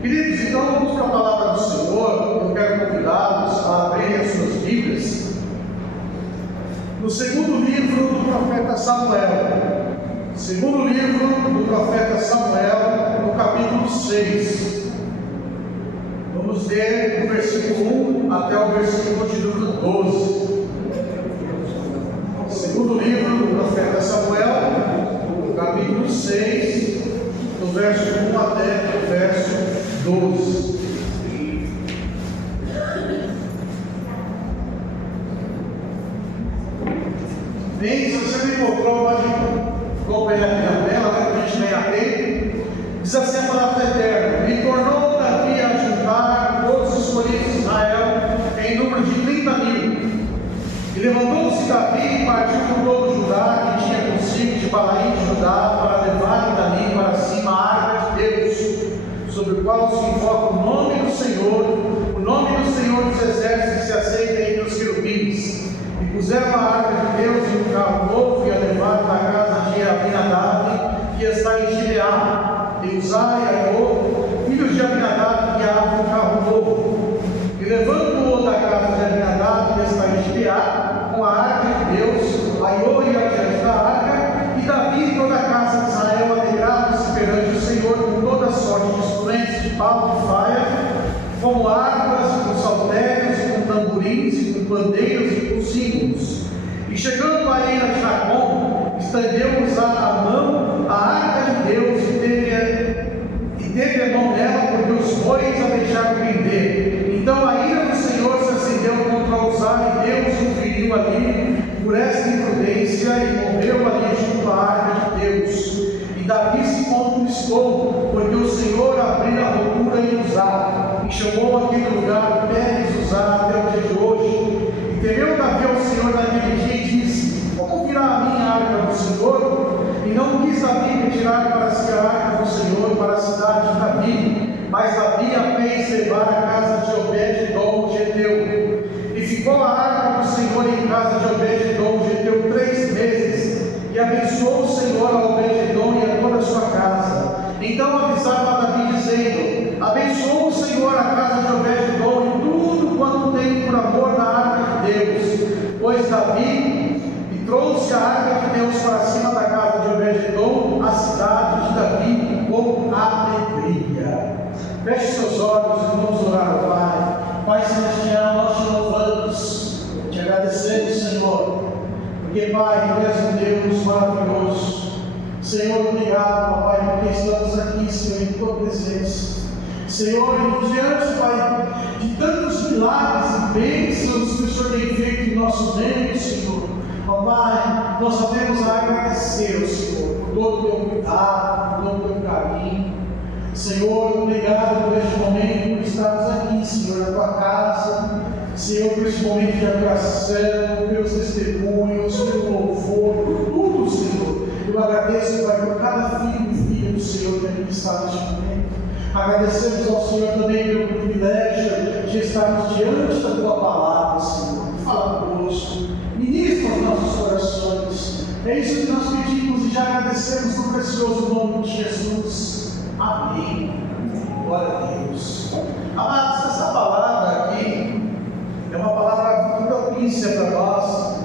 Queridos, então vamos para a palavra do Senhor. Eu quero convidá-los a abrirem as suas Bíblias no segundo livro do profeta Samuel. Segundo livro do profeta Samuel, no capítulo 6. Vamos ler do versículo 1 até o versículo de número 12. Segundo livro do profeta Samuel, no capítulo 6, do verso 1 até o verso 12. Bem, se você não encontrou, pode acompanhar aqui na tela, para a gente ganhar tempo. Diz assim a palavra eterna: e tornou Davi a juntar todos os escolhidos de Israel em número de 30.000. E levantou-se Davi e partiu por todo Judá, que tinha consigo de Balaim de Judá, para levar dali para cima a arca de Deus, sobre o qual se invoca o nome do Senhor dos exércitos se aceita entre os querubins. E puseram a arca de Deus em um carro novo e a levaram da casa de Abinadab, que está em Gileá. E Uzai e Aiô, filhos de Abinadab, guiavam um carro novo. E levando-o da casa de Abinadab, que está em Gileá, com a arca de Deus, Aiô ia adiante da arca, e Davi e toda a casa de Israel alegravam-se perante o Senhor com toda sorte de instrumentos de pau e faia, com harpas, com saltérios, com tamborins, e com pandeiros e com símbolos. E chegando à ilha de Jacom, estendeu-nos a mão a arca de Deus, e teve a mão dela, porque os bois a deixaram prender. Então a ira do Senhor se acendeu contra Uzai, e Deus o feriu ali por esta imprudência, e morreu ali junto à arca de Deus. E Davi se conquistou, porque o Senhor abriu a ruptura em Uzá, e chamou aquele lugar Pérez Uzá até o dia de hoje. E temeu Davi ao Senhor naquele dia e disse: como virá a minha arca do Senhor? E não quis Davi retirar para si a arca do Senhor para a cidade de Davi, mas Davi a fez levar à casa de Obed-edom o geteu. E ficou a arca do Senhor em casa de Obed-edom o geteu 3 meses, e abençoou o Senhor a Obed-edom e a toda a sua casa. Então avisava a Davi, dizendo: abençoou o Senhor a casa de Obed-edom e tudo quanto tem por amor da arca de Deus. Pois Davi trouxe a arca de Deus para cima da casa de Obed-edom, a cidade de Davi, com alegria. Feche seus olhos e vamos orar ao Pai. Pai celestial, nós te louvamos, te agradecemos, Senhor, porque, Pai, tu és um Deus maravilhoso. Senhor, obrigado, Pai, porque estamos aqui, Senhor, em tua presença. Senhor, diante, Pai, de tantos milagres e bênçãos que o Senhor tem feito em nosso meio, Senhor. Ó Pai, nós sabemos agradecer ao Senhor por todo o teu cuidado, por todo o teu carinho. Senhor, obrigado por este momento, por estarmos aqui, Senhor, na tua casa. Senhor, por este momento de adoração, pelos testemunhos, pelo louvor, por tudo, Senhor. Eu agradeço, Pai, por cada filho e filha do Senhor que aqui está neste momento. Agradecemos ao Senhor também pelo privilégio de estarmos diante da tua palavra, Senhor. Fala conosco, ministra os nossos corações. É isso que nós pedimos e já agradecemos no precioso nome de Jesus. Amém. Glória a Deus. Amados, essa palavra aqui é uma palavra muito propícia para nós,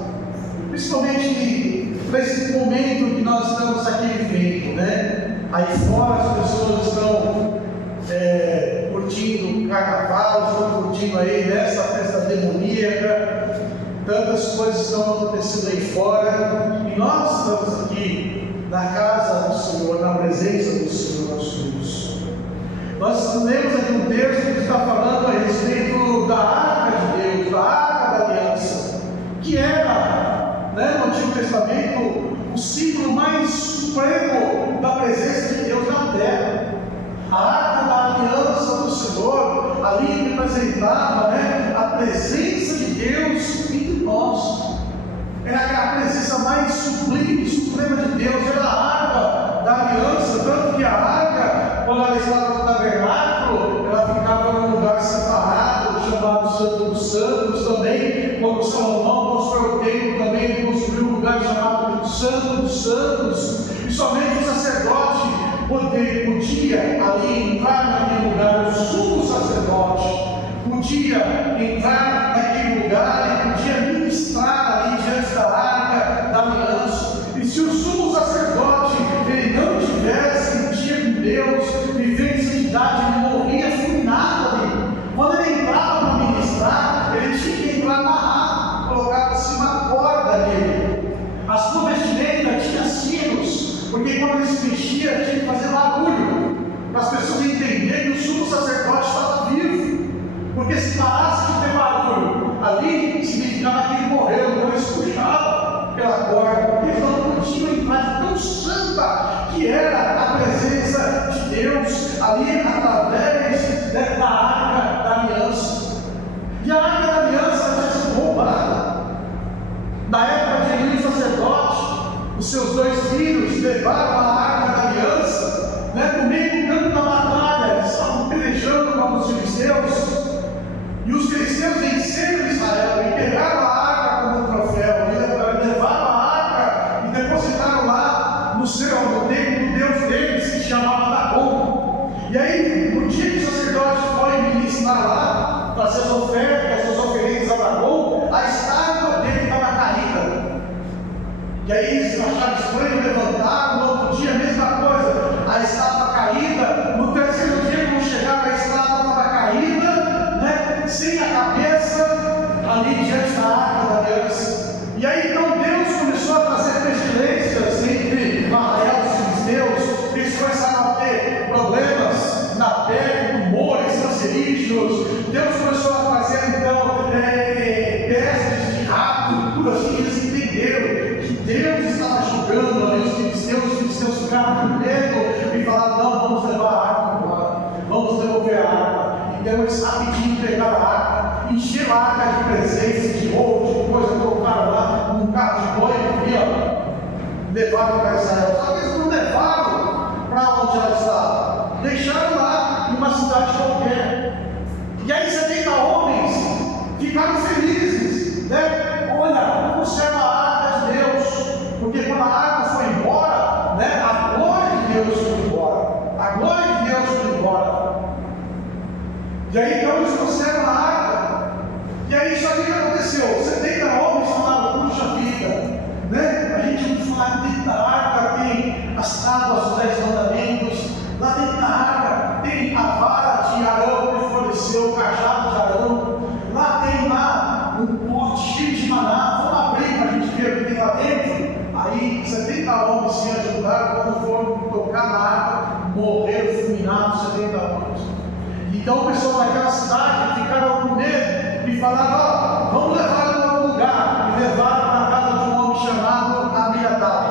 principalmente para esse momento que nós estamos aqui vivendo, né? Aí fora as pessoas estão curtindo o carnaval, estão curtindo aí nessa festa demoníaca, tantas coisas estão acontecendo aí fora, e nós estamos aqui na casa do Senhor, na presença do Senhor nosso Deus. Nós lemos aqui um texto que está falando a respeito da arca de Deus, da arca da aliança, que era, né, no Antigo Testamento, o símbolo mais supremo da presença de Deus na terra. A arca da aliança do Senhor ali representava, né, a presença de Deus entre nós. Era a presença mais sublime e suprema de Deus, era a arca da aliança, tanto que a arca, quando ela estava no tabernáculo, ela ficava num lugar separado, chamado Santo dos Santos. Também, quando Salomão construiu o templo, também ele construiu um lugar chamado Santo dos Santos, e somente o sacerdote podia ali entrar naquele lugar podia entrar naquele lugar e podia ministrar ali diante da arca da aliança. E se o sumo sacerdote ele não tivesse um dia com Deus, vivendo em santidade, ele morria fulminado ali. Quando ele entrava para ministrar, ele tinha que entrar amarrado, colocava-se uma corda nele. A sua vestimenta tinha sinos, porque quando ele se vestia tinha que fazer barulho, para as pessoas entenderem que o sumo sacerdote estava vivo. Porque se parasse de ter barulho ali, significava que ele morreu, então eles puxavam pela corda, eles não podiam entrar de tão santa que era a presença de Deus ali através da arca da aliança. E a arca da aliança tinha sido roubada. Na época de Eli, o sacerdote, os seus 2 filhos levaram a arca da aliança, no meio do campo da batalha, eles estavam pelejando contra os filisteus. E os filisteus venceram Israel e pegaram a arca como um troféu, e levaram a arca e depositaram lá no templo do Deus deles, que se chamava Dagon. E aí, no dia que o sacerdote foi ministrar lá, trazer as ofertas, as oferendas a Dagon, a estátua dele estava caída. E aí eles acharam estranho, levantaram, no outro dia a mesma coisa, a estátua caída. No terceiro dia, quando chegaram, a estátua estava caída, sem a cabeça, ali diante da arca da aliança. E aí então Deus começou a trazer pestilências entre Israel e os filisteus. Eles começaram a ter problemas na pele, tumores, cancerígenos. Deus começou a trazer então pestes de rato, tudo assim. Eles entenderam que Deus estava julgando ali os filisteus ficaram com medo e falaram: não, vamos levar a arca embora, vamos devolver a arca. Então eles rapidinho pegaram a arca, encheram a arca de presentes, de ouro, de coisa, colocaram lá num carro de boi e levaram para Israel. Só que eles não levaram para onde ela estava, deixaram lá em uma cidade qualquer. E aí 70 homens ficaram felizes, Olha, conserva a arca de Deus, porque quando a arca foi embora, a glória de Deus foi embora, a glória de Deus foi embora. E aí então eles trouxeram a arca. E aí só que aconteceu? 70 homens falaram: puxa vida, A gente ouve falar que dentro da arca tem as tábuas dos 10 mandamentos. Lá dentro da arca tem a vara de Arão que forneceu, o cajado de Arão. Lá tem um pote cheio de maná. Vamos abrir para a gente ver o que tem lá dentro. Aí 70 homens se ajudaram. Quando foram tocar na arca, morreram fulminados 70 homens. Então o pessoal daquela cidade ficaram com medo e falaram: vamos levar para outro lugar. E levaram para a casa de um homem chamado Aminadab.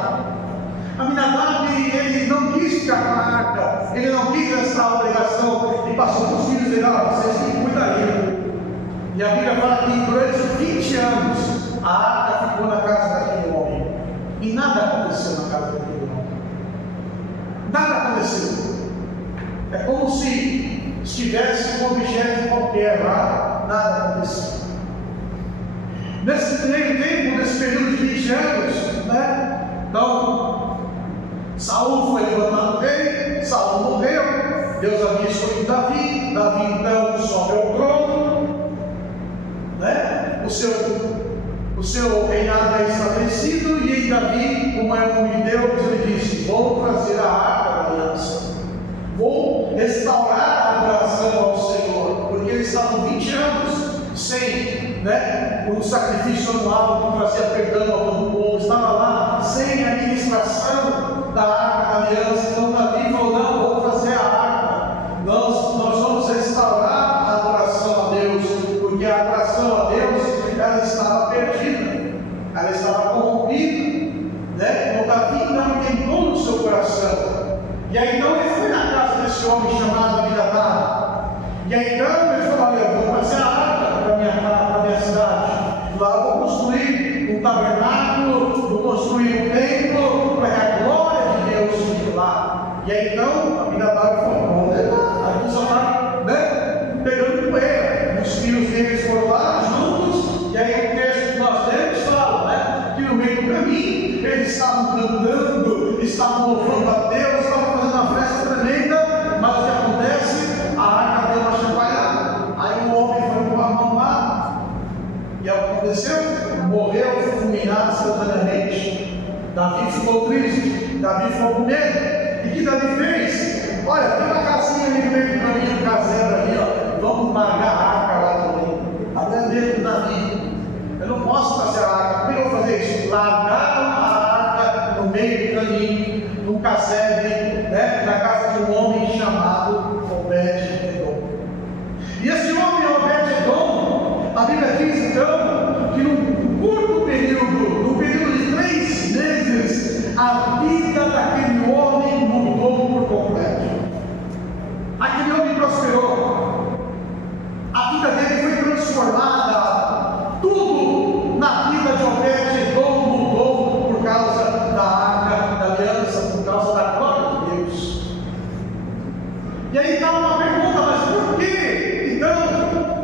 Aminadab, ele não quis ficar com a arca, ele não quis essa obrigação, e passou para os filhos dele: vocês têm que cuidar dele. E a Bíblia fala que durante 20 anos a arca ficou na casa daquele homem, e nada aconteceu na casa daquele homem. Nada aconteceu. É como se estivesse um objeto qualquer lá, nada aconteceu. Nesse meio tempo, nesse período de 20 anos, então Saul foi levantado rei, Saul morreu, Deus havia escolhido Davi, Davi então sobe ao trono, o seu reinado é estabelecido, e aí Davi, como é um homem de Deus, ele disse: vou trazer a arca da aliança, vou restaurar a adoração ao Senhor, porque eles estavam 20 anos sem o sacrifício anual que trazia perdão ao todo o povo, estava lá sem a ministração da arca da aliança. Então Davi falou: não, vou trazer a arca, nós vamos restaurar a adoração a Deus, porque a adoração a Deus ela estava perdida, ela estava corrompida. Então Davi não tentou no seu coração. E aí então ele foi na casa desse homem chamado Aminadab. E aí então ele falou: olha, eu vou fazer a arca para minha cidade. Lá eu vou construir um tabernáculo, vou construir um templo, para que a glória de Deus fique lá. E aí então Aminadab falou: vamos levar. Aí só está pegando poeira. Os filhos deles foram lá juntos. E aí o texto que nós lemos fala que no meio do caminho eles estavam cantando, estavam louvando a Deus, estavam fazendo uma festa tremenda. Mas o que acontece? A aconteceu? Morreu fulminado instantaneamente. Davi ficou triste, Davi ficou com medo. E o que Davi fez? Olha, tem uma casinha ali no meio do caminho, um caseiro ali, ó. Vamos largar a arca lá também. Até mesmo Davi. Eu não posso trazer a arca. Como é que eu vou fazer isso? Largaram a arca no meio do caminho, num casebre, né, na casa de um homem chamado Obed-Edom. E esse homem, Obed-Edom, a Bíblia diz então que num curto período, num período de 3 meses, a vida daquele homem mudou por completo. Aquele homem prosperou, a vida dele foi transformada, tudo na vida de Obed-Edom mudou por causa da arca da aliança, por causa da glória de Deus. E aí está uma pergunta, mas por que então,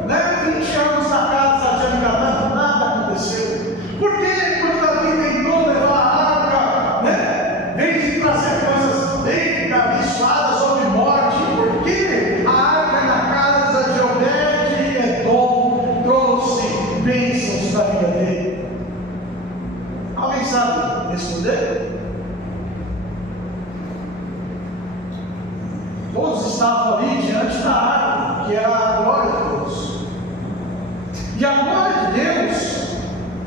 né, 20 anos na casa de Abigail, nada aconteceu? Por que quando Davi tentou levar a arca, né, vem de trazer coisas bem abençoadas, houve morte? Por que a arca na casa de Obed-Edom trouxe bênçãos na vida dele? Alguém sabe responder? Todos estavam ali diante da arca, que era a glória de Deus. E a glória de Deus,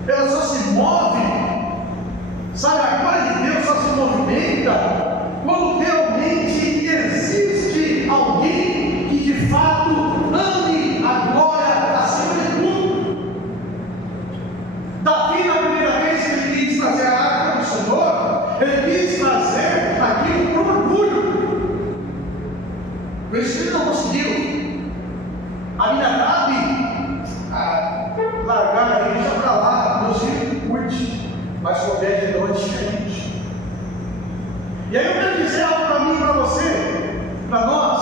ela só se move, sabe, a glória de Deus só se movimenta quando realmente existe alguém que de fato ame a glória acima de tudo. Davi, na primeira vez que ele quis trazer a arca do Senhor, ele quis trazer aquilo por orgulho. Por isso que ele não conseguiu. Aminadab, largar a igreja para lá, nos filhos curte, mas com Obed-Edom é diferente. E aí eu quero dizer algo para mim e para você, para nós,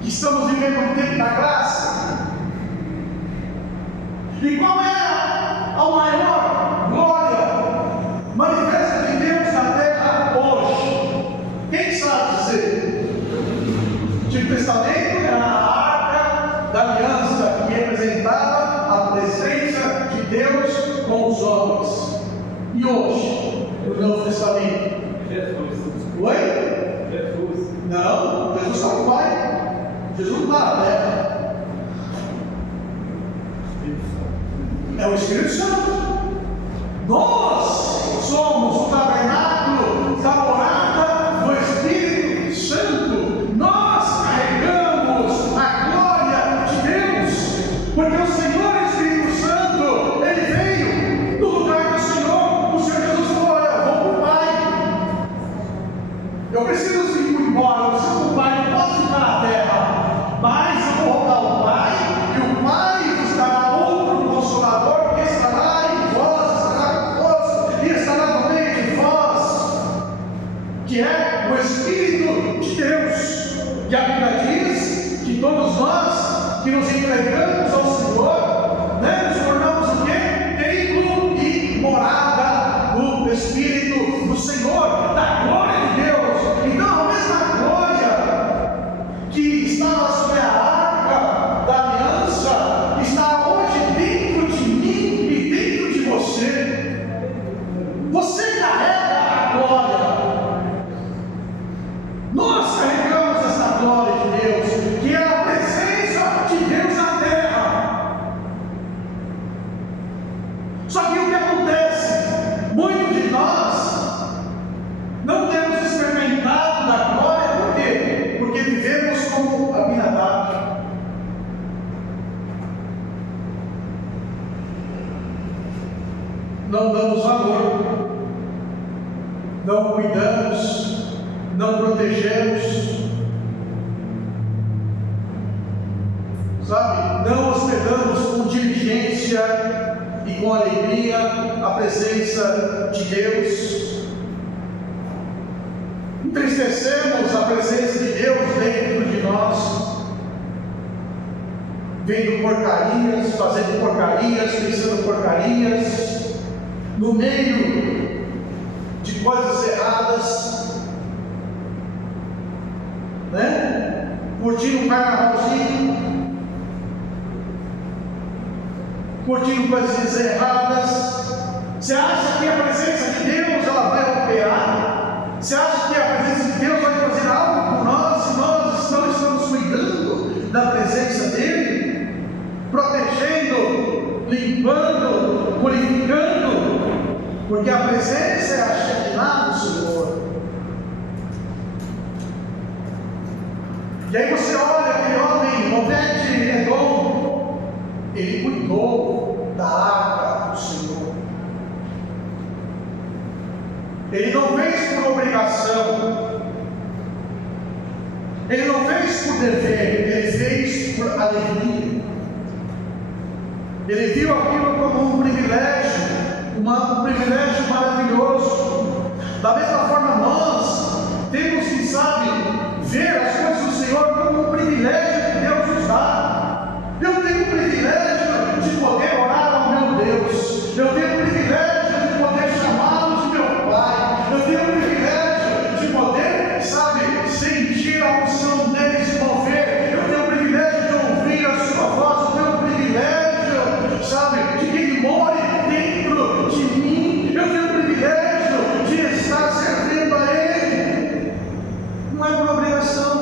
que estamos vivendo um tempo da graça. E qual é a maior glória manifesta de Deus na terra hoje? Quem sabe dizer? Antigo Testamento era a arca da aliança que representava a presença de Deus com os homens. E hoje, no Novo Testamento? Jesus. Oi? Jesus. Não, Jesus está com o Pai. Jesus não está na terra. É o Espírito Santo. Nós somos o tabernáculo da morada do Espírito Santo. Nós carregamos a glória de Deus, porque o Senhor Espírito Santo, ele veio no lugar do Senhor. O Senhor Jesus falou: olha, eu vou para o Pai, eu preciso ir embora, eu preciso para o Pai, não posso ficar na terra, mas eu vou voltar ao Pai, e o Pai vos dará outro Consolador, que estará em vós, estará convosco, e estará no meio de vós, que é o Espírito de Deus. E a Bíblia diz que todos nós que nos entregamos ao Senhor, né, nos tornamos o quê? Templo e morada do Espírito do Senhor, da glória de Deus. Então a mesma glória que estava sobre a arca da aliança está hoje dentro de mim e dentro de você. Você carrega a glória. Nós carregamos essa glória de Deus, que é a presença de Deus na terra. Só que o que acontece? Muitos de nós não temos experimentado da glória, por quê? Porque vivemos como Aminadab. Não damos valor, não cuidamos, não protegemos, sabe? Não hospedamos com diligência e com alegria a presença de Deus. Entristecemos a presença de Deus dentro de nós, vendo porcarias, fazendo porcarias, pensando porcarias, no meio de coisas erradas, né? Curtindo um carnavalzinho, curtindo coisas erradas. Você acha que a presença de Deus ela vai operar? Você acha que a presença de Deus vai fazer algo por nós se nós não estamos cuidando da presença dEle? Protegendo, limpando, purificando, porque a presença é a Shekinah do Senhor. E aí você olha aquele homem, Obed-Edom, ele cuidou da arca do Senhor. Ele não fez por obrigação, ele não fez por dever, ele fez por alegria. Ele viu aquilo como um privilégio, um privilégio maravilhoso. Da mesma forma, nós temos que, sabe, ver as coisas do Senhor como um privilégio que Deus nos dá. Eu tenho o privilégio de poder orar ao meu Deus. Eu tenho o privilégio de poder chamá-lo de meu Pai. Eu tenho o privilégio de poder, sabe, sentir a unção dele se mover. Eu tenho o privilégio de ouvir a sua voz. Eu tenho o privilégio, sabe, de que ele more dentro de mim. Eu tenho o privilégio de estar servindo a ele. Não é por obrigação,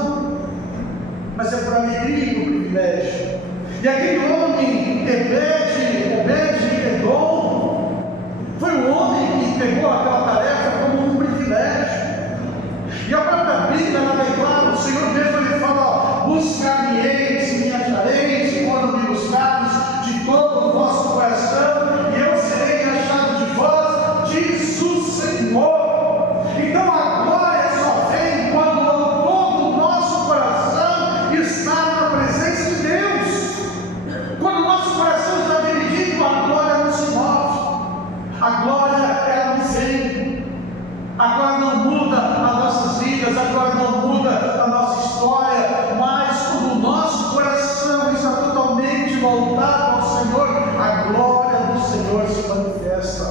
mas é por alegria e por privilégio. E aquele homem, Obed-Edom, foi o homem que pegou aquela tarefa como um privilégio. E a própria Bíblia ela declara, o Senhor mesmo ele fala: buscar-me-eis, me achareis, quando me buscares de todo o vosso coração, e eu serei achado de vós, diz o Senhor. Então a glória só vem quando todo o nosso coração está na presença de Deus. Quando o nosso coração está dividido, a glória não se move. A glória ela não vem. A glória não muda as nossas vidas, a glória não muda a nossa história, mas quando o nosso coração está totalmente voltado ao Senhor, a glória do Senhor se manifesta.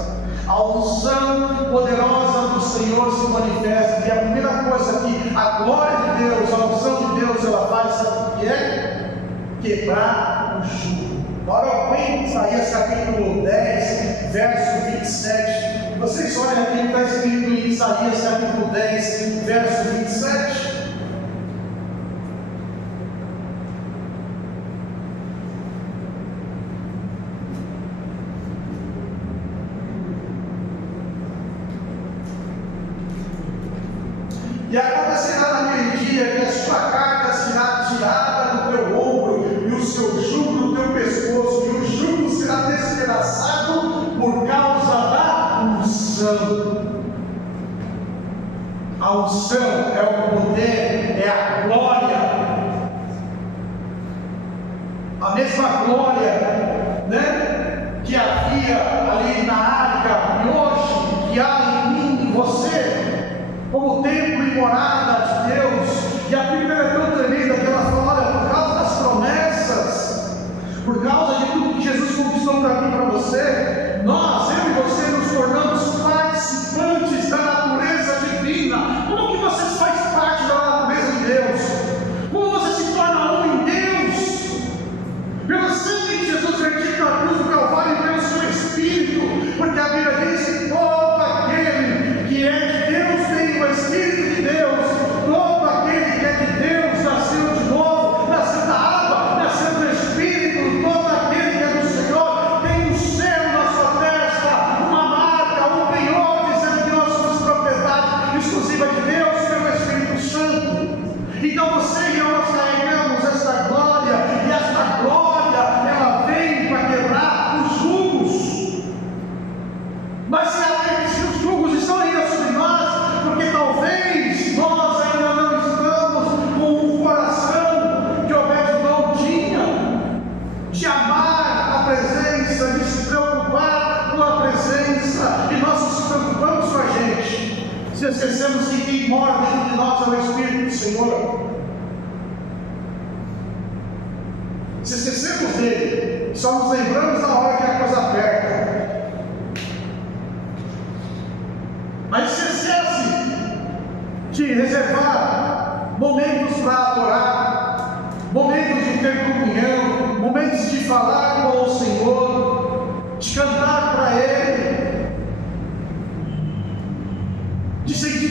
A unção poderosa do Senhor se manifesta. E a primeira coisa que a glória de Deus, a unção de Deus, ela faz, sabe o que é? Quebrar o jugo. Agora põe Isaías capítulo 10, verso 27. Vocês olhem aqui, está escrito em Isaías capítulo 10, verso 27. E acontecerá naquele dia que a sua carga será tirada do teu ombro e o seu jugo do teu pescoço, e o jugo será despedaçado por causa da unção. A unção é o poder, é a glória. A mesma glória, né, que havia ali na arca, e hoje que há em mim e você, como templo e morada de Deus. E a Bíblia é tão tremenda que ela fala: olha, por causa das promessas, por causa de tudo que Jesus conquistou para mim e para você, nós, eu e você, nos tornamos participantes da natureza divina. Como que você faz parte da natureza de Deus? Como você se torna um em Deus? Pelo sangue de Jesus vertido na cruz do Calvário e pelo seu Espírito, porque a Bíblia diz que todo aquele que é de Deus tem o Espírito de Deus. Todo aquele que é de Deus nasceu de novo, nasceu da água, nasceu do Espírito. Todo aquele que é do Senhor tem um selo na sua testa, uma marca, um penhor, dizendo que nós somos propriedade exclusiva de Deus pelo Espírito Santo. Então você e eu, nós carregamos esta glória, e esta glória ela vem para quebrar os jugos. Mas se os jugos estão ainda sobre nós, porque talvez nós ainda não estamos com um coração que Obed-Edom tinha, de amar a presença, de se preocupar com a presença, e nós nos preocupamos com a gente, se esquecemos que quem mora dentro de nós é o Espírito do Senhor. Se esquecemos dele, só nos lembramos na hora que a coisa aperta. Mas se esquece de reservar momentos para adorar, momentos de ter comunhão, momentos de falar com o Senhor.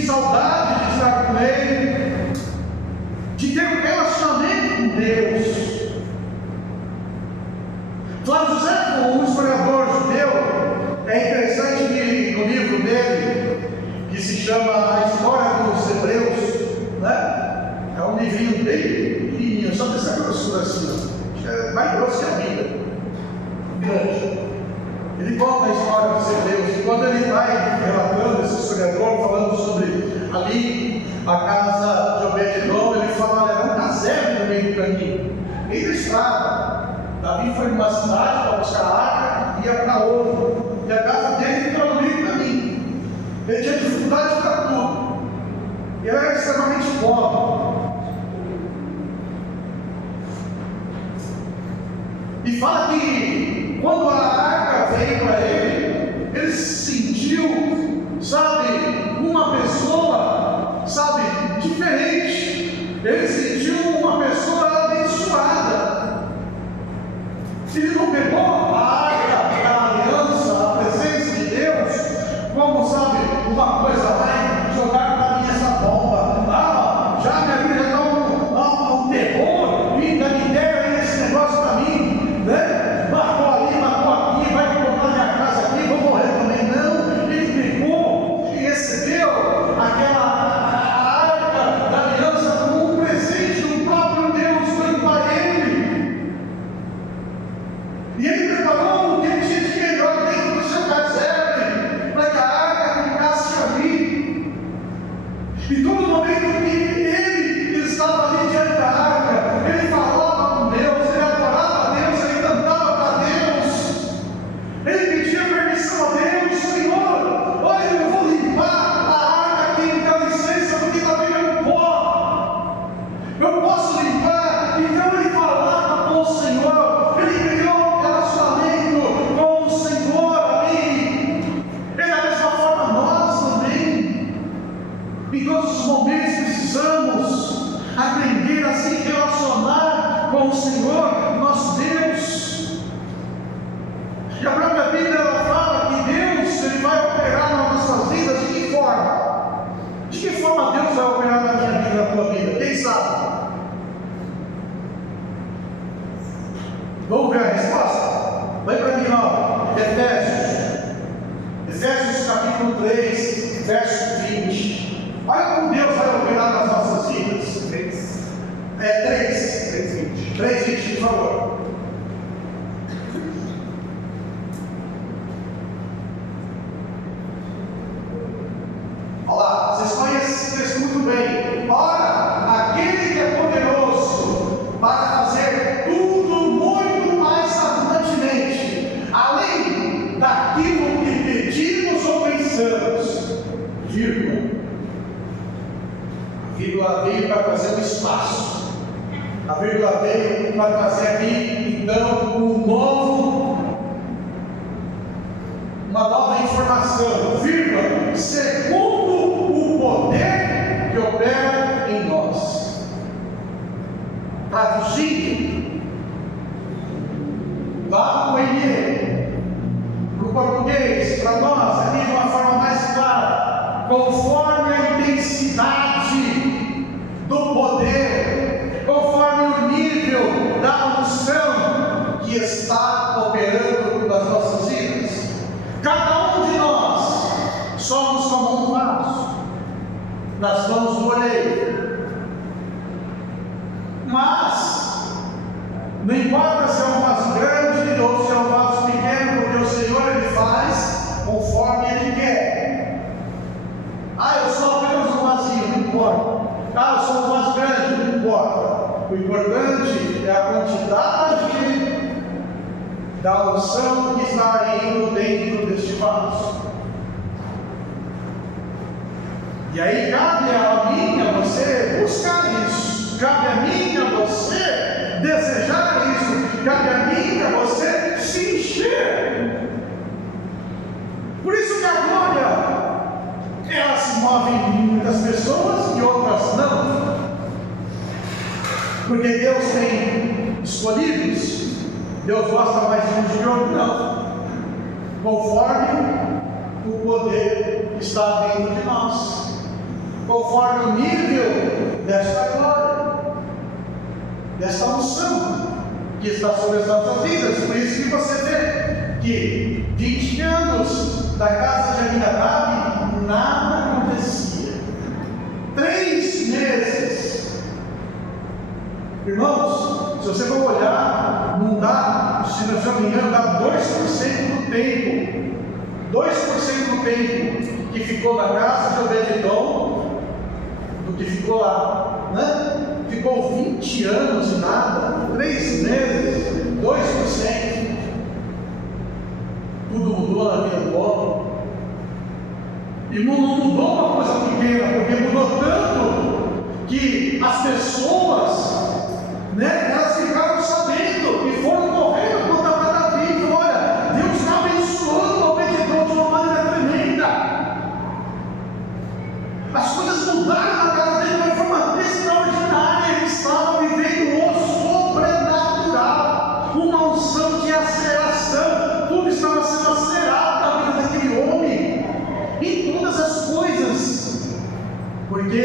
saudade de estar com Ele, de ter um relacionamento com Deus. Flávio José, um historiador judeu, é interessante que no livro dele, que se chama A História dos Hebreus, né? É um livrinho bem pequenininho, só dessa grossura assim, é mais grosso que a Bíblia, grande. Ele conta a história dos Hebreus, e quando ele vai relatando, esse historiador, falando sobre ali a casa de Obed-Edom, ele fala: olha, era um caserno no meio do caminho, meio da estrada. Davi foi numa cidade para buscar a arca e ia para outra, e a casa dele ficava no meio do caminho. Ele tinha dificuldade para tudo, ele era extremamente pobre. E fala que quando a arca veio para ele, ele se sentiu, sabe, uma pessoa, sabe, diferente. Ele sentiu uma pessoa abençoada. Ele não pegou a arca, a aliança, a presença de Deus, como, sabe, uma coisa, vai jogar para mim essa bomba. Ah, já minha vida está um terror, e dá ideia esse negócio para mim, né? Matou ali, matou aqui, vai colocar minha casa aqui, vou morrer também. Não, ele pegou e recebeu aquela arca da aliança como um presente do próprio Deus, dando para ele. E ele preparou o que ele tinha de melhor dentro do seu caserne, para que a arca ficasse ali. E todo momento que ele estava ali diante da arca, ele falava com Deus, ele adorava a Deus, ele cantava para Deus, ele pedia permissão a Deus: Senhor, olha, eu vou limpar a arca aqui, me dá licença, porque está pegando pó, eu posso limpar. Então ele falava com o Senhor, ele criou com o Senhor ali. E da mesma forma nós também, em todos os momentos, precisamos aprender a se relacionar com o Senhor, nosso Deus. E a própria Bíblia, ela fala que Deus, ele vai operar nas nossas vidas. De que forma? De que forma Deus vai operar na minha vida, na tua vida? Quem sabe? Vamos ver a resposta? Vai para mim, ó, Efésios capítulo 3, verso 20. Olha como Deus vai operar nas nossas vidas. 3:20, por favor. Olha lá, vocês conhecem esse texto muito bem. Ora, aquele que é poderoso para fazer tudo muito mais abundantemente, além daquilo que pedimos ou pensamos, vírgula. A vírgula veio para trazer um espaço. A vírgula veio para trazer aqui, então, uma nova informação, vírgula, segundo o poder que opera em nós. Traduzindo, lá no ENE, para o português, para nós, aqui de uma forma mais clara, conforme a intensidade do poder, conforme o nível da unção que está operando nas nossas vidas. Cada um de nós somos como um vaso nas mãos do oleiro. Mas não importa se é um vaso grande ou se é um vaso pequeno, porque o Senhor, ele faz conforme ele quer. Ah, eu sou apenas um vasinho, não importa. Ah, eu sou um vaso grande, não importa. O importante é a quantidade da unção que está indo dentro deste vaso. E aí cabe a mim, a você buscar isso. Cabe a mim, a você desejar isso. Cabe a mim, a você se encher. Por isso que a glória, ela se move em muitas pessoas e outras não. Porque Deus tem escolhidos. Deus gosta mais de uns que outros, não. Conforme o poder que está dentro de nós. conforme o nível desta glória, desta unção que está sobre as nossas vidas. Por isso que você vê que 20 anos da casa de Aminadab, nada acontecia. 3 meses. Irmãos, se você for olhar, não dá, se não me engano, dá 2% do tempo. 2% do tempo que ficou na casa de Obed-edom, do que ficou lá, né? Ficou 20 anos e nada, 3 meses, 2%. Tudo mudou na vida do homem. E não mudou uma coisa pequena, porque mudou tanto que as pessoas, né, elas ficaram sabendo e foram correndo contra Davi e falaram: olha, Deus está abençoando o Obed-edom de uma maneira tremenda. As coisas mudaram na casa dele de uma forma extraordinária. Ele estava vivendo o sobrenatural, uma unção de aceleração. Tudo estava sendo acelerado na vida daquele homem, em todas as coisas, porque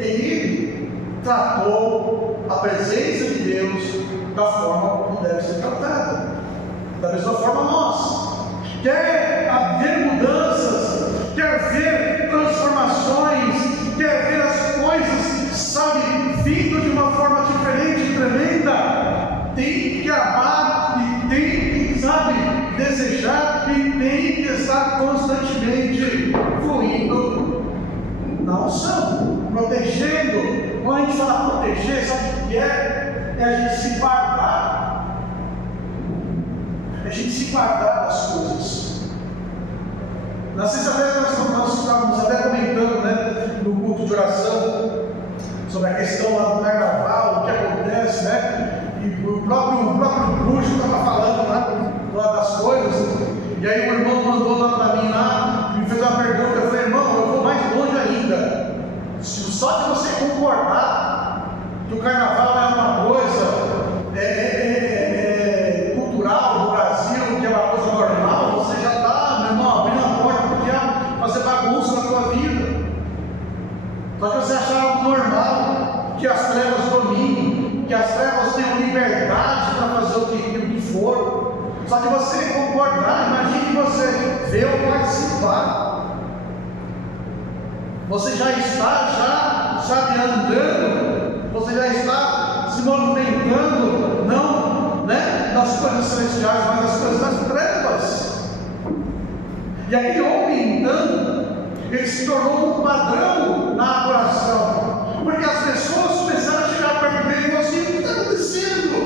ele tratou a presença de Deus da forma como deve ser tratada. Da mesma forma nós. Quer haver mudanças, quer ver transformações, quer ver as coisas, sabe, vindo de uma forma diferente e tremenda, tem que amar e tem que, sabe, desejar e tem que estar constantemente fluindo na unção, protegendo. Quando a gente fala proteger, sabe o que é? É a gente se guardar. É a gente se guardar das coisas. Na sexta-feira nós estávamos até comentando, né, no culto de oração, sobre a questão lá do carnaval, o que acontece, né? E o próprio bruxo estava falando lá das coisas. E aí o irmão mandou lá para mim lá, me fez uma pergunta. Eu falei: irmão, eu vou mais longe ainda. Só de você concordar que o carnaval é uma coisa cultural do Brasil, que é uma coisa normal, você já está, meu irmão, abrindo a porta para o diabo fazer bagunça na tua vida. Só que você achar algo normal, que as trevas dominem, que as trevas tenham liberdade para fazer o que for. Só que você concordar, imagine você ver ou participar. Você já está, sabe, andando, você já está se movimentando, não, né, das coisas celestiais, mas das coisas das trevas. E aquele homem, então, ele se tornou um padrão na adoração, porque as pessoas começaram a chegar perto dele e falaram assim: o que está acontecendo?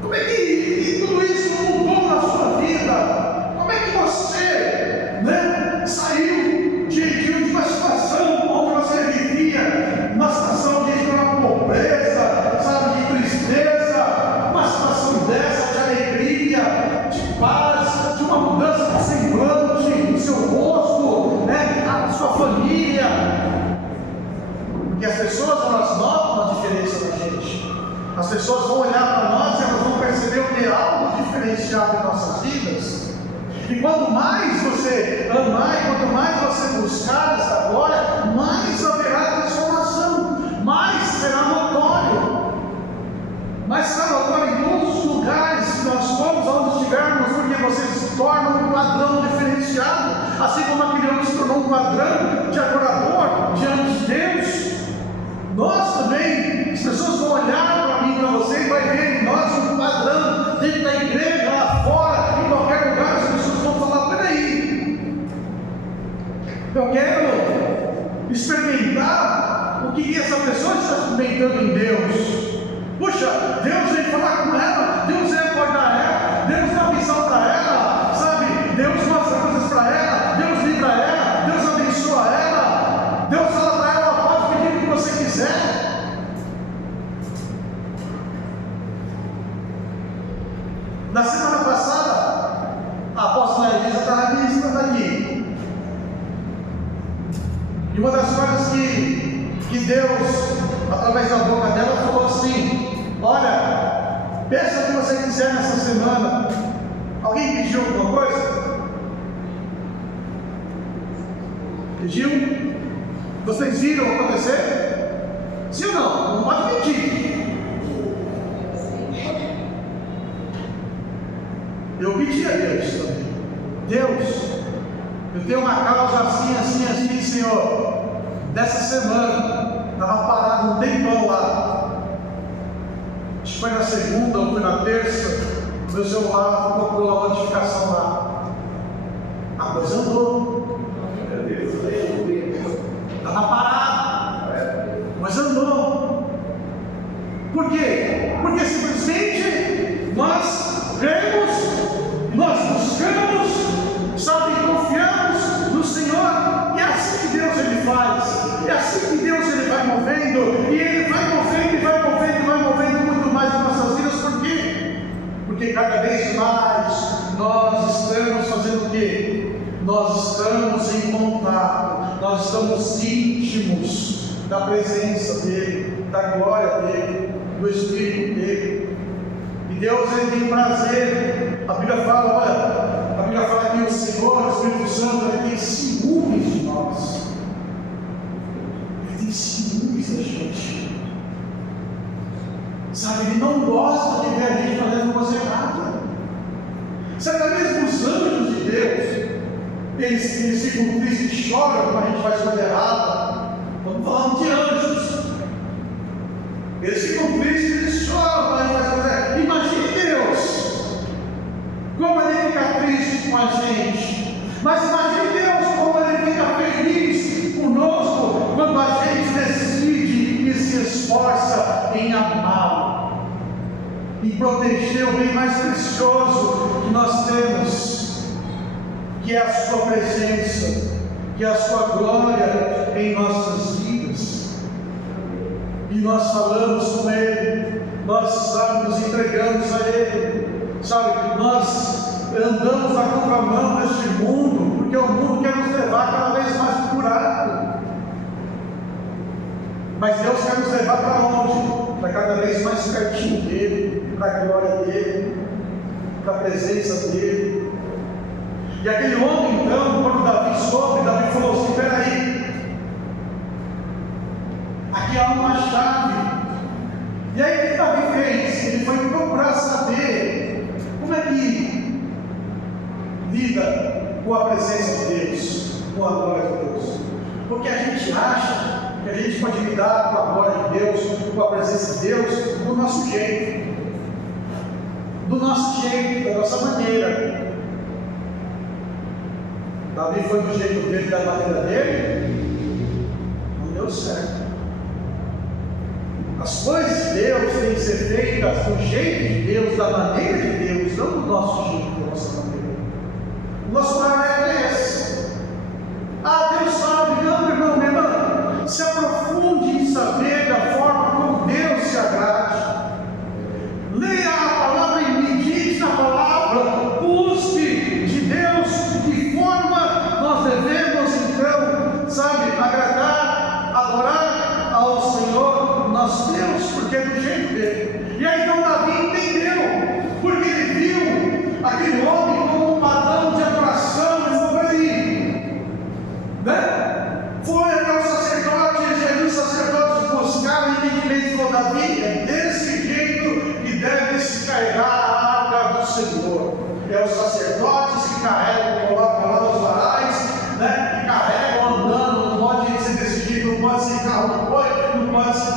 Como é que tudo isso mudou na sua vida? Como é que você, né, saiu de uma situação onde você vivia, uma situação de uma pobreza, sabe, de tristeza, uma situação dessa de alegria, de paz, de uma mudança de semblante no seu rosto, né, a sua família? Porque as pessoas, elas notam a diferença da gente. As pessoas vão olhar para nós e elas vão perceber que é algo diferenciado em nossas vidas. E quanto mais você amar e quanto mais você buscar essa glória, mais haverá transformação, mais será notório. Mas será notório em todos os lugares que nós fomos, aonde estivermos, porque você se torna um padrão diferenciado, assim como aquele homem se tornou um padrão de adorador diante de Deus. Nós também, as pessoas vão olhar para mim, para você, e vai ver em nós um padrão dentro da igreja, lá fora, em qualquer lugar. As pessoas vão falar: peraí, eu quero experimentar o que essa pessoa está experimentando em Deus. Puxa, Deus vem falar com ela, Deus vem acordar ela, Deus dá visão para ela, sabe? Deus mostra coisas para ela, Deus livra ela, Deus abençoa ela, Deus fala para ela: pode pedir o que você quiser. Na semana passada, a apóstola Elisa estava ministrando aqui. E uma das coisas que Deus, através da boca dela, falou assim: olha, peça o que você quiser nessa semana. Alguém pediu alguma coisa? Pediu? Vocês viram acontecer? Sim ou não? Não pode mentir. Eu pedi a Deus também. Deus, eu tenho uma causa assim, Senhor. Dessa semana, estava parado um tempão lá. Acho que foi na segunda ou foi na terça. Meu celular procurou a notificação lá. A coisa andou. Estava parado. Mas andou. Por quê? Porque simplesmente nós cremos, nós buscamos, sabe, confiamos no Senhor. E é assim que Deus ele faz. É assim que Deus ele vai movendo. E ele vai movendo, e vai movendo, e vai movendo muito mais em nossas vidas. Por quê? Porque cada vez mais nós estamos fazendo o quê? Nós estamos em contato, nós estamos íntimos da presença dEle, da glória dEle, do Espírito dEle. E Deus ele tem prazer. A Bíblia fala, olha, a Bíblia fala que o Senhor, o Espírito Santo, ele tem ciúmes de nós. Ele tem ciúmes da gente. Sabe, ele não gosta de ver a gente fazendo coisa errada. Sabe, até mesmo os anjos de Deus, eles ficam tristes e choram quando a gente faz coisa errada. Estamos falando de anjos. Eles ficam tristes e eles choram quando a gente faz coisa errada. Imagine Deus, como ele fica triste com a gente. Mas imagine Deus, como ele fica feliz conosco quando a gente decide e se esforça em amá-lo, em proteger o bem mais precioso que nós temos, que é a sua presença, que é a sua glória em nossas vidas. E nós falamos com Ele, nós, sabe, nos entregamos a Ele, sabe, nós andamos na contramão deste mundo, porque o mundo quer nos levar cada vez mais para o buraco. Mas Deus quer nos levar para onde? Para cada vez mais pertinho dEle, para a glória dEle, para a presença dEle. E aquele homem, então, quando Davi soube, Davi falou assim: espera aí, aqui há uma chave. E aí o que Davi fez? Ele foi procurar saber como é que lida com a presença de Deus, com a glória de Deus. Porque a gente acha que a gente pode lidar com a glória de Deus, com a presença de Deus, do nosso jeito, da nossa maneira. Davi foi do jeito dele, da maneira dele, não deu certo. As coisas de Deus têm que ser feitas do jeito de Deus, da maneira de Deus, não do nosso jeito, da nossa maneira. O nosso maior é esse. Ah, Deus sabe, não, irmão, minha irmã, se aprofunde em saber da forma como Deus se agrade. Leia a palavra e medite na palavra, busque de Deus de que forma nós devemos então, sabe, agradar, adorar ao Senhor nosso Deus, porque é do jeito dele. E aí então Davi entendeu, porque ele viu aquele homem como um padrão de adoração, e falou: aí, né? Foi até o sacerdote, e os sacerdotes buscaram entendimento e falou: Davi, é desse jeito que deve se carregar a arca do Senhor. É os sacerdotes que carregam, colocam lá os varais, né? Que carregam andando, não pode ser desse jeito, não pode ser carro de boi, não pode ser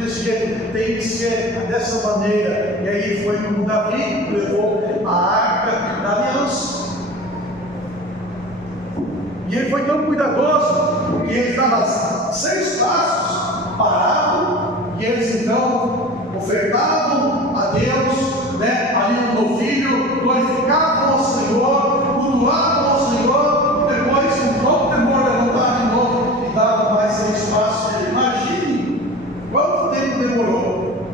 desse jeito, tem que ser dessa maneira. E aí foi como Davi levou a arca da aliança. E ele foi tão cuidadoso que ele estava 6 passos parado, e eles então ofertavam a Deus, né, ali no novilho, glorificavam ao Senhor, cultuavam ao Senhor, depois com todo temor levantavam de novo e davam mais 6 passos. Imagine quanto tempo demorou,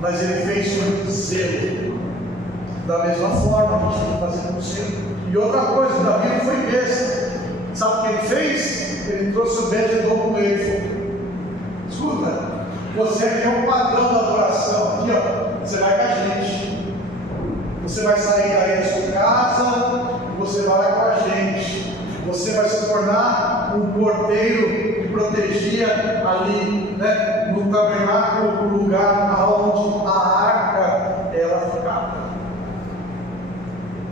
mas ele fez com zelo. Da mesma forma, a gente tem que fazer com o zelo. E outra coisa, Davi não foi besta. Sabe o que ele fez? Ele trouxe o benzedor com ele. Escuta, você aqui é um padrão da adoração. Aqui, ó, você vai com a gente. Você vai sair daí da sua casa, você vai com a gente. Você vai se tornar um porteiro que protegia ali, né, no tabernáculo, o lugar onde a arca ela ficava.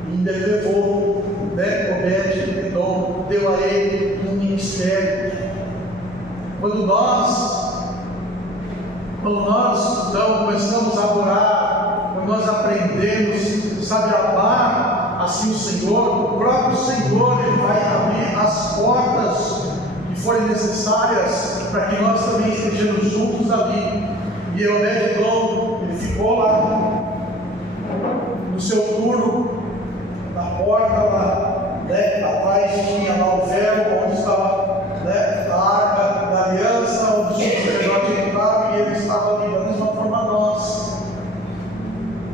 E ainda levou, né, Obed-Edom, deu a ele um ministério. Quando nós então começamos a orar, quando nós aprendemos, sabe, a amar assim o Senhor, o próprio Senhor ele vai abrir as portas que forem necessárias para que nós também estejamos juntos ali. E Obed-Edom, ele ficou lá no seu turno, na porta lá, né, atrás tinha lá o véu onde estava, né, a arca da aliança, onde o sacerdote entrava e ele estava ali. Da mesma forma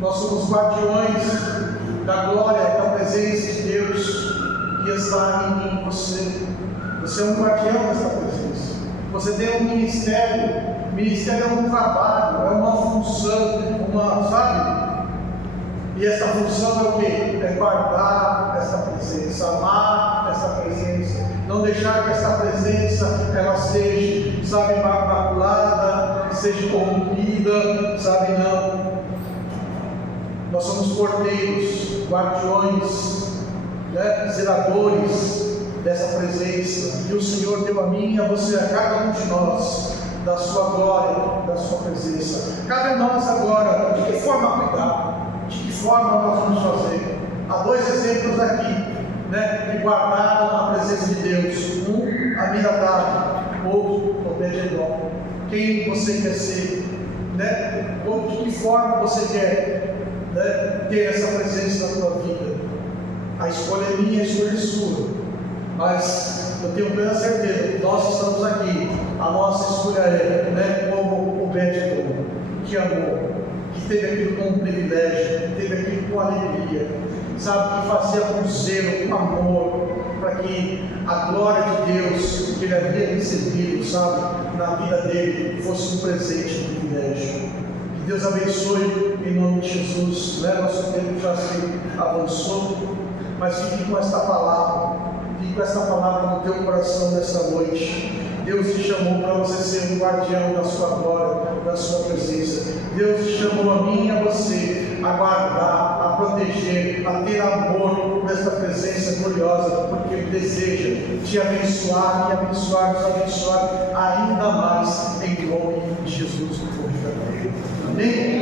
nós somos guardiões da glória, da presença de Deus que está em mim, você. Você é um guardião dessa presença. Você tem um ministério. Ministério é um trabalho, é uma função, sabe? E essa função é o quê? É guardar essa presença, amar essa presença, não deixar que essa presença ela seja, sabe, maculada, seja corrompida, sabe, não. Nós somos porteiros, guardiões, né, zeladores dessa presença, e o Senhor deu a mim e a você, a cada um de nós, da sua glória, da sua presença. Cabe a nós agora, de que forma cuidar? De que forma nós vamos fazer? Há dois exemplos aqui, né, que guardaram a presença de Deus. Um, Aminadab, outro, Obed-Edom. Quem você quer ser? Né? Ou de que forma você quer, né, ter essa presença na tua vida? A escolha é minha, a escolha é sua. Mas eu tenho plena certeza, nós estamos aqui. A nossa escolha é, né, como Obed-Edom, que amou, que teve aquilo como um privilégio, que teve aquilo com alegria, sabe, que fazia com zelo, com amor, para que a glória de Deus que ele havia recebido, sabe, na vida dele, fosse um presente, um privilégio. Que Deus abençoe em nome de Jesus, né? Nosso tempo já se avançou, mas fique com esta palavra, fique com esta palavra no teu coração nesta noite. Deus te chamou para você ser um guardião da sua glória, da sua presença. Deus te chamou a mim e a você a guardar, a proteger, a ter amor nesta presença gloriosa, porque Ele deseja te abençoar e abençoar, nos abençoar ainda mais em nome de Jesus. Amém?